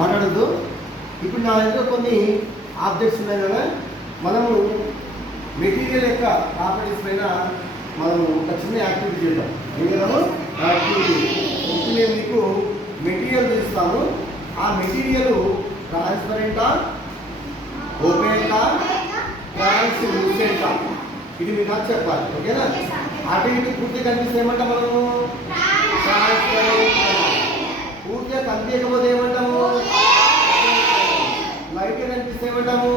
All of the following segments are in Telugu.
మాట్లాడద్దు. ఇప్పుడు నా దగ్గర కొన్ని ఆబ్జెక్ట్స్ ఉన్నాయి కదా, మనము మెటీరియల్ యొక్క ప్రాపర్టీస్ పైన మనం ఒక చిన్న యాక్టివిటీ చేద్దాం. ఏదో యాక్టివిటీ. ఇప్పుడు నేను మీకు మెటీరియల్ తీస్తాను. ఆ మెటీరియల్ ట్రాన్స్పరెంటా, ఓపెన్గా, ట్రాన్స్లూసెంటా, ఇది మీకు నాకు చెప్పాలి. ఓకేనా? అటు ఇటు పూర్తిగా కనిపిస్తే ఏమంటాం మనము? ట్రాన్స్పరెంట్. పూర్తిగా కనిపించకపోతే ఏమంటాము? లైట్గా కనిపిస్తే ఏమంటాము?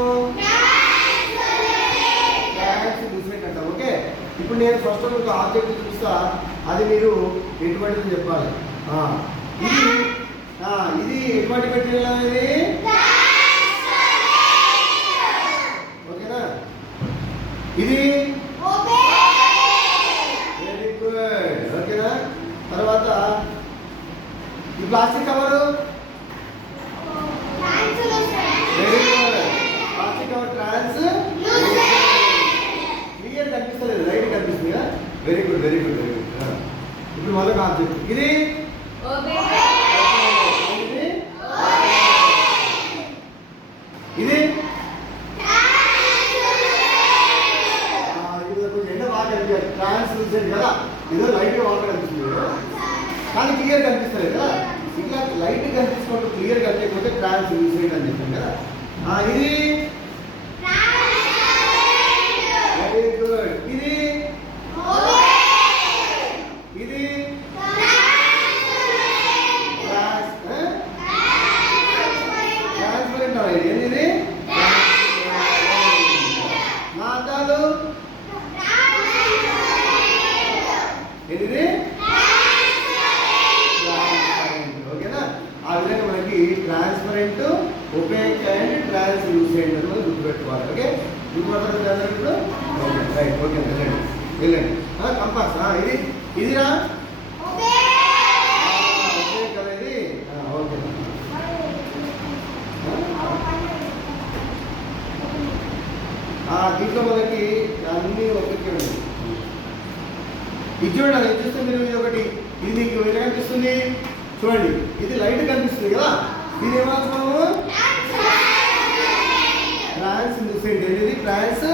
ట్రాన్స్లూసెంట్ అంటాం. ఓకే, ఇప్పుడు నేను ఫస్ట్ ఒక ఆబ్జెక్ట్ చూస్తా, అది మీరు ఎటువంటిది చెప్పాలి. ఇది ఎటువంటి మెటీరియల్ అనేది? ఓకేనా? ఇది వెరీ గుడ్. ఓకేనా? తర్వాత ఈ plastic cover very good. Plastic cover clear కనిపిస్తలేదు, లైట్ కనిపిస్తుంది కదా. Very good, very good, very good. ఇప్పుడు మరొక ఆబ్జెక్ట్, ఇది ఇది ఎండ బాగా కనిపించాలి, ట్రాన్స్లూసెంట్ కదా. ఏదో లైట్ వాటర్ కనిపిస్తుంది కానీ క్లియర్ కనిపిస్తుంది కదా. ఇట్లా లైట్ కనిపించుకుంటూ క్లియర్ కనిపించకపోతే ట్రాన్స్లూసెంట్ అని చెప్పాను కదా. ఇది వెరీ గుడ్. ఇది ఇది ట్రాన్స్పరెంట్. ఏంది? నా అద్దాలు ఏంటిది? ఓకేనా? ఆ విధంగా మనకి ట్రాన్స్పరెంట్, ఒపేక్ అండ్ ట్రాన్స్లూసెంట్ అని మనం గుర్తుపెట్టుకోవాలి. ఓకే, గుర్తుపడతారు ఇప్పుడు? రైట్. ఓకే, వెళ్ళండి వెళ్ళండి. కంపాస్ ఇది ఇదిరా ఒపేక్ అనేది. ఓకే, దీంట్లో మనకి అన్ని ఒకే ఉంది. ఇది చూడండి, అది చూస్తే మీరు ఇది ఒకటి, ఇది మీకు ఎలా కనిపిస్తుంది చూడండి. ఇది లైట్ కనిపిస్తుంది కదా, ఇది ఏమవుతున్నాము? ట్రాన్స్లూసెంట్. ఇది ట్రాన్స్